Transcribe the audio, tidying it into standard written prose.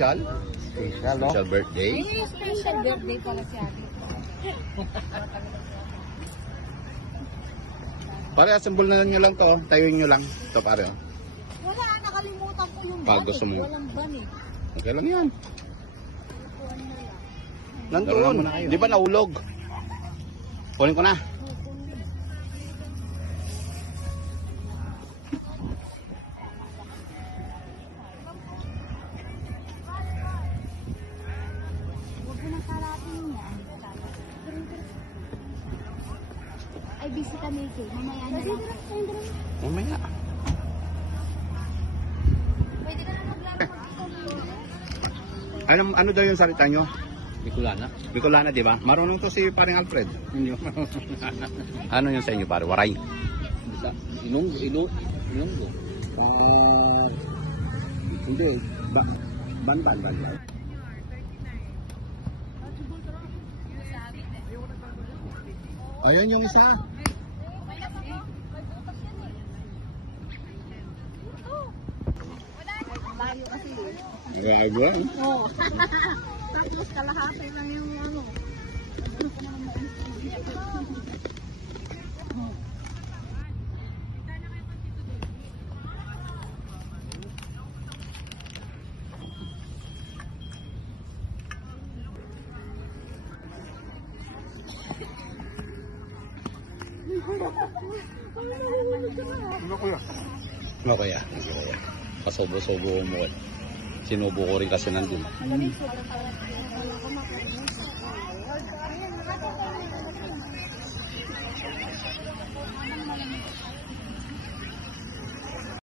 Special? Special, no? Special birthday? Special birthday pala si Ate. Pare, assemble na nyo lang to. Tayuin nyo lang. Ito pare. Wala, nakalimutan ko yung Pag gusto mo. Walang ban eh. Okay lang yan. Nandoon. Di ba naulog? Kunin ko na. Huwag mo nang kalatin niya. Ay, busy kami kay. Mamaya na lang. Mamaya. Pwede ka na maglaro. Ano daw yung salita nyo? Bicolana. Bicolana, di ba? Marunong to si paring Alfred. Hindi. Ano yung sa inyo pare? Waray. Ilonggo. Hindi. Ban. Ayan yung isa. Layo kasi eh. Gago. Oo. Tapos kalahati lang yung ano. Ano kaya? Kasobo-sobo mo. Sinubo ko rin kasi nandun.